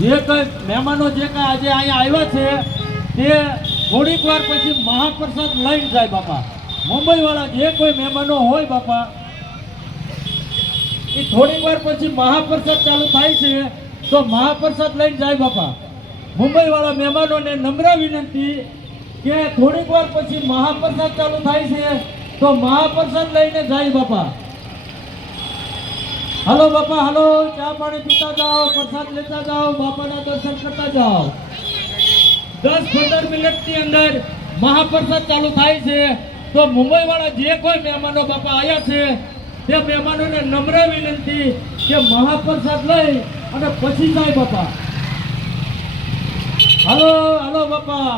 જે કંઈ મહેમાનો જે કંઈ આજે અહીંયા આવ્યા છે તે થોડીક વાર પછી મહાપ્રસાદ લઈને જાય બાપા. મુંબઈવાળા જે કોઈ મહેમાનો હોય બાપા એ થોડીક વાર પછી મહાપ્રસાદ ચાલુ થાય છે તો મહાપ્રસાદ લઈને જાય બાપા. મુંબઈવાળા મહેમાનોને નમ્ર વિનંતી કે થોડીક વાર પછી મહાપ્રસાદ ચાલુ થાય છે તો મહાપ્રસાદ લઈને જાય બાપા. હાલો બાપા, હાલો, ચા પાણી પીતા જાઓ, પ્રસાદ લેતા જાઓ, બાપાના દર્શન કરતા જાઓ. 10-15 મિનિટની અંદર મહાપ્રસાદ ચાલુ થાય છે તો મુંબઈવાળા જે કોઈ મહેમાનો બાપા આવ્યા છે તે મહેમાનોને નમ્ર વિનંતી કે મહાપ્રસાદ લઈ અને પછી જાય બાપા. હાલો હાલો બાપા,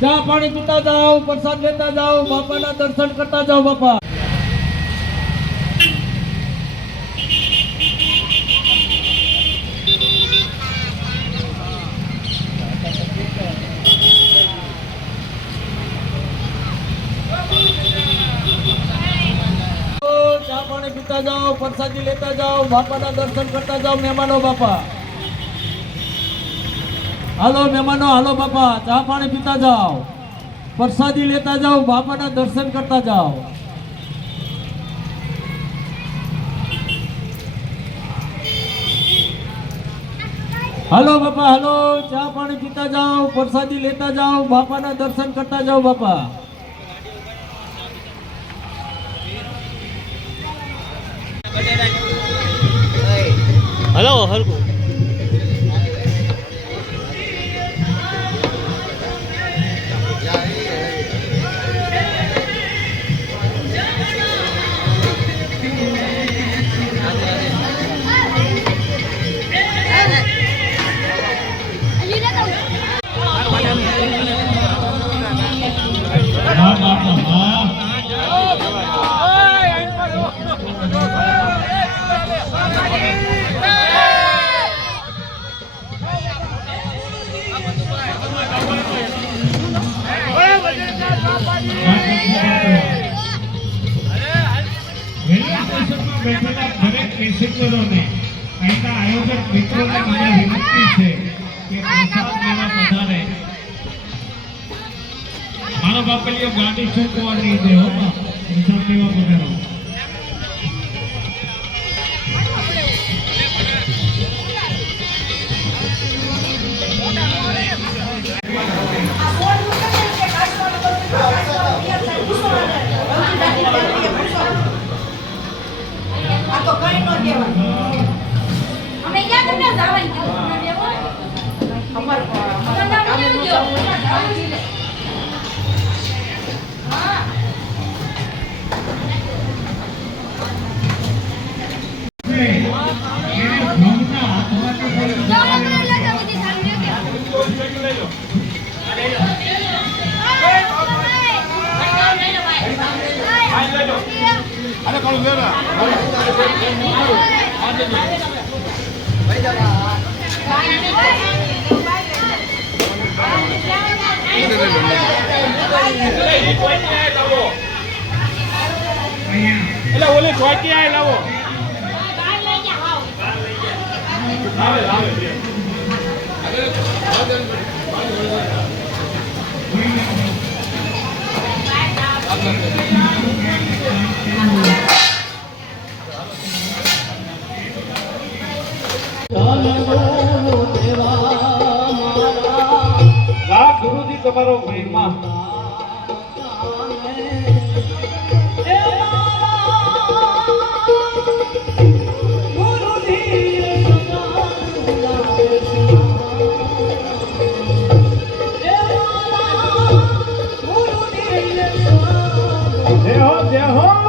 ચા પાણી પીતા જાઓ, પ્રસાદ લેતા જાઓ, બાપાના દર્શન કરતા જાઓ બાપા. ચા પાણી પીતા જાઓ, પ્રસાદી લેતા જાઓ, બાપાના દર્શન કરતા જાઓ મહેમાનો બાપા. હાલો મહેમાનો, હાલો બાપા, ચા પાણી પીતા જાઓ, પ્રસાદી લેતા જાઓ, બાપાના દર્શન કરતા જાઓ. હાલો બાપા, હાલો, ચા પાણી પીતા જાઓ, પ્રસાદી લેતા જાઓ, બાપાના દર્શન કરતા જાઓ બાપા. હલો હલકુ બેઠેલા દરેક પેસેન્જરોને અહીંના આયોજક મિત્રોને મને વિનંતી છે કે પ્રસાદ લેવા પધારે. મારો બાપલીઓ ગાડી છૂટવા નહીં દે હો, પ્રસાદ લેવા પધારો. Ada kalau merah. Ada boleh cuaca air lawo. ગુરુજી તમારો મહિમા જય હો જય હો.